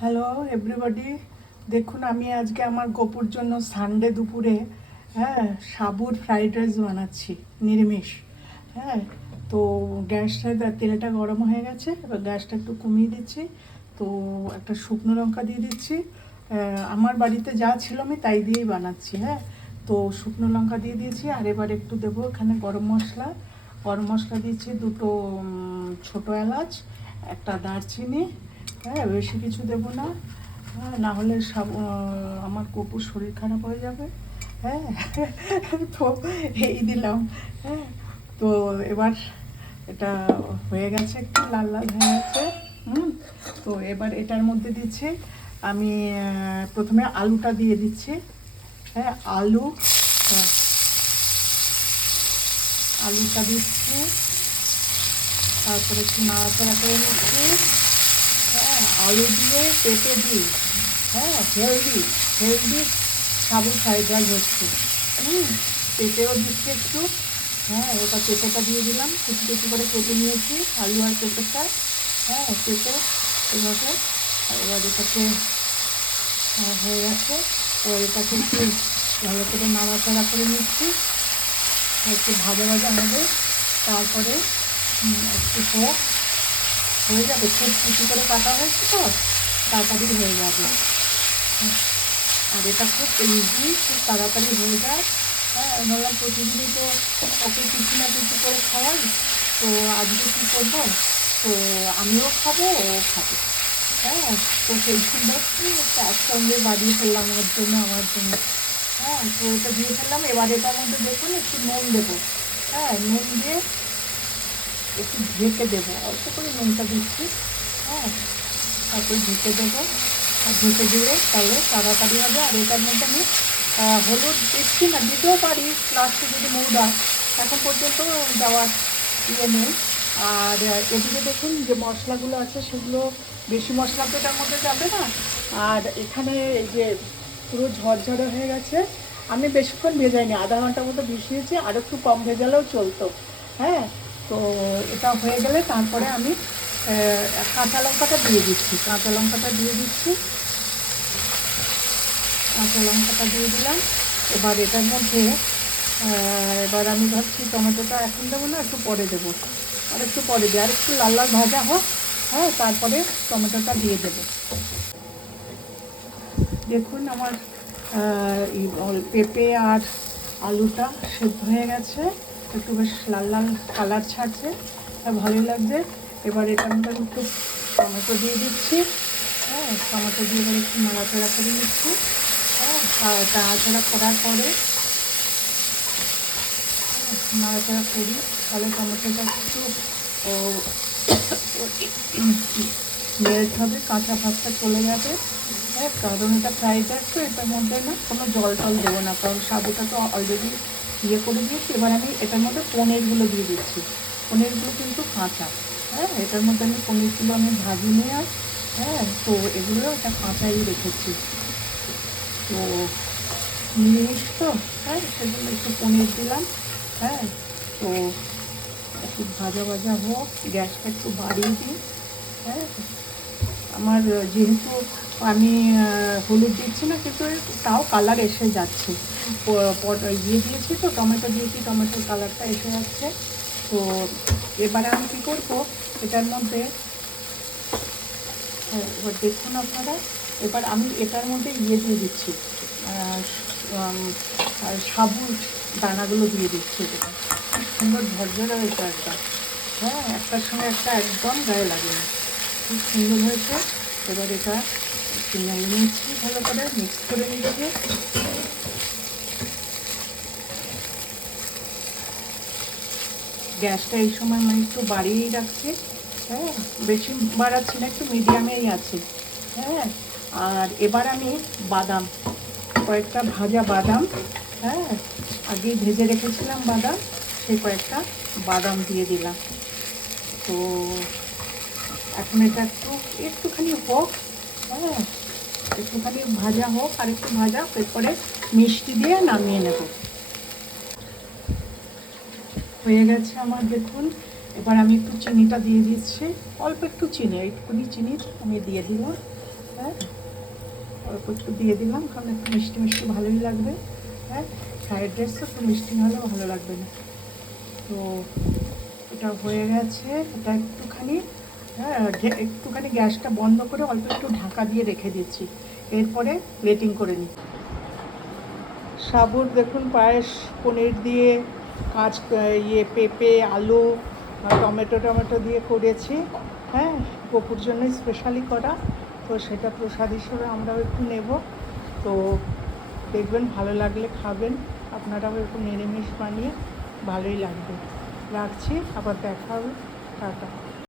Hello everybody, দেখুন আমি আজকে আমার গপুর জন্য সানডে দুপুরে সাবুর ফ্রাইড রাইস বানাচ্ছি নিরামিষ। হ্যাঁ, তো গ্যাসটা তেলটা গরম হয়ে গেছে, এবার গ্যাসটা একটু কমিয়ে দিচ্ছি। তো একটা শুকনো লঙ্কা দিয়ে দিচ্ছি। আমার বাড়িতে যা ছিল আমি তাই দিয়েই বানাচ্ছি। হ্যাঁ, তো শুকনো লঙ্কা দিয়ে দিয়েছি, আর এবার একটু দেবো এখানে গরম মশলা দিচ্ছি, দুটো ছোটো এলাচ, একটা দারচিনি। হ্যাঁ, বেশি কিছু দেবো না। হ্যাঁ, না হলে সব আমার গপুর শরীর খারাপ হয়ে যাবে। হ্যাঁ, তো এই দিলাম। হ্যাঁ, তো এবার এটা হয়ে গেছে, একটু লাল লাল হয়ে গেছে। তো এবার এটার মধ্যে দিচ্ছি আমি প্রথমে আলুটা দিয়ে দিচ্ছি। হ্যাঁ, হ্যাঁ, আলুটা দিচ্ছি, তারপরে একটু নাড়াচাড়া করে নিচ্ছি। হ্যাঁ, আলু দিয়ে পেঁপে দিই। হ্যাঁ, হেলদি হেলদি সাবু ফ্রাইড রাইস হচ্ছে। পেঁপেও দিচ্ছি একটু। হ্যাঁ, ওটা পেঁপেটা দিয়ে দিলাম, কুচি কুচি করে কেটে নিয়েছি আলু আর পেঁপেটা। হ্যাঁ, পেঁপে এভাবে। এবার এটাকে হয়ে গেছে। এবার এটাকে একটু ভালো করে নাড়াচাড়া করে নিচ্ছি, একটু ভাজা ভাজা হবে। তারপরে একটু হয়ে যাবে, খুব কুচি করে কাটা হয়েছে তো তাড়াতাড়ি হয়ে যাবে। আর এটা খুব ইজি, খুব তাড়াতাড়ি হয়ে যায়। হ্যাঁ, আমি ভাবলাম প্রতিদিনই তো ওকে কিছু না কিছু করে খাওয়াই, তো আজকে কী করবো, তো আমিও খাবো ও খাবে। হ্যাঁ, তো সেই জন্য একসঙ্গে বানিয়ে ফেললাম ওর জন্য আমার জন্য। হ্যাঁ, তো এটা দিয়ে ফেললাম। এবার এটার মধ্যে দেখুন একটু নুন দেবো। হ্যাঁ, নুন দিয়ে একটু ঢেকে দেবো, অল্প করে নুনটা দিচ্ছি। হ্যাঁ, তারপরে ঢেকে দেবো। আর ঢেকে দিলে তাহলে তাড়াতাড়ি হবে। আর এটার মধ্যে আমি হলুদ দিচ্ছি না, দিতেও পারি লাস্টে যদি মুড হয়, এখন পর্যন্ত দেওয়ার ইয়ে নেই। আর এদিকে দেখুন যে মশলাগুলো আছে সেগুলো, বেশি মশলা তো এটার মধ্যে যাবে না। আর এখানে এই যে পুরো ঝরঝরে হয়ে গেছে। আমি বেশিক্ষণ ভেজাইনি, আধা ঘন্টার মতো ভিজিয়েছি, আর একটু কম ভেজালেও চলতো। হ্যাঁ, তো এটা হয়ে গেলে তারপরে আমি কাঁচা লঙ্কাটা দিয়ে দিচ্ছি। কাঁচা লঙ্কাটা দিয়ে দিচ্ছি, কাঁচা লঙ্কাটা দিয়ে দিলাম। এবার এটার মধ্যে এবার আমি ভাবছি টমেটোটা এখন দেবো না, একটু পরে দেবো। আর একটু পরে দিই, আর একটু লাল লাল ভাজা হোক। হ্যাঁ, তারপরে টমেটোটা দিয়ে দেবো। দেখুন আমার পেঁপে আর আলুটা সেদ্ধ হয়ে গেছে, একটু বেশ লাল লাল কালার ছাড়ছে, ভালোই লাগছে। এবার এটার মধ্যে একটু টমেটো দিয়ে দিচ্ছি। হ্যাঁ, টমেটো দিয়ে এবার একটু নাড়াচাড়া করে নিচ্ছি। হ্যাঁ, নাড়াচাড়া করার পরে নাড়াচাড়া করি, তাহলে টমেটোটা একটু মেল্ট হবে, কাঁচা ভাবটা চলে যাবে। হ্যাঁ, কারণ এটা ফ্রাইড রাইস তো এটার মধ্যে না কোনো জল টল দেবো না, কারণ সাবুটা তো অলরেডি ইয়ে করে দিয়েছি। এবার আমি এটার মধ্যে পনিরগুলো দিয়ে দিচ্ছি। পনিরগুলো কিন্তু কাঁচা। হ্যাঁ, এটার মধ্যে আমি পনিরগুলো আমি ভাজিনি আর। হ্যাঁ, তো এগুলো এটা কাঁচাই রেখেছি। তো নিরামিষ তো, হ্যাঁ, সেজন্য একটু পনির দিলাম। হ্যাঁ, তো একটু ভাজা ভাজা হোক, গ্যাসটা একটু বাড়িয়ে দিই। হ্যাঁ, আমার যেহেতু আমি হলুদ দিচ্ছি না, কিন্তু তাও কালার এসে যাচ্ছে। ইয়ে দিয়েছি তো, টমেটো দিয়েছি, টমেটোর কালারটা এসে যাচ্ছে। তো এবারে আমি কী করবো এটার মধ্যে, হ্যাঁ, এবার দেখুন আপনারা, এবার আমি এটার মধ্যে ইয়ে দিয়ে দিচ্ছি, সাবুর দানাগুলো দিয়ে দিচ্ছি। এটা সুন্দর ঝরঝরে হয়েছে একদম। হ্যাঁ, একটার সঙ্গে একটা একদম গায়ে লাগে না, খুব সুন্দর হয়েছে। এবার এটা একটু নেড়ে নিচ্ছি, ভালো করে মিক্স করে নিচ্ছি। গ্যাসটা এই সময় মানে একটু বাড়িয়েই রাখছি। হ্যাঁ, বেশি বাড়াচ্ছি না, একটু মিডিয়ামেই আছে। হ্যাঁ, আর এবার আমি বাদাম, কয়েকটা ভাজা বাদাম, হ্যাঁ, আগে ভেজে রেখেছিলাম বাদাম, সেই কয়েকটা বাদাম দিয়ে দিলাম। তো এখন এটা একটুখানি হোক। হ্যাঁ, একটুখানি ভাজা হোক, আর একটু ভাজা, এরপরে মিষ্টি দিয়ে নামিয়ে নেব। হয়ে গেছে আমার, দেখুন। এবার আমি একটু চিনিটা দিয়ে দিচ্ছি, অল্প একটু চিনি, একটুখানি চিনি আমি দিয়ে দিলাম। হ্যাঁ, অল্প একটু দিয়ে দিলাম, কারণ একটু মিষ্টি মিষ্টি ভালোই লাগবে। হ্যাঁ, ফ্রায়েড রাইস তো একটু মিষ্টি হলে ভালো লাগবে না। তো এটা হয়ে গেছে, এটা একটুখানি, হ্যাঁ, একটুখানি গ্যাসটা বন্ধ করে অল্প একটু ঢাকা দিয়ে রেখে দিচ্ছি। এরপরে প্লেটিং করে নিই। সাবুর দেখুন পায়েস পনির দিয়ে, পেঁপে, আলু, টমেটো দিয়ে করেছি। হ্যাঁ, গপুর জন্যই স্পেশালি করা, তো সেটা প্রসাদ হিসেবে আমরাও একটু নেব। তো দেখবেন, ভালো লাগলে খাবেন, আপনারাও একটু নিরামিষ বানিয়ে, ভালোই লাগবে। রাখছি, আবার দেখা হবে, টাটা।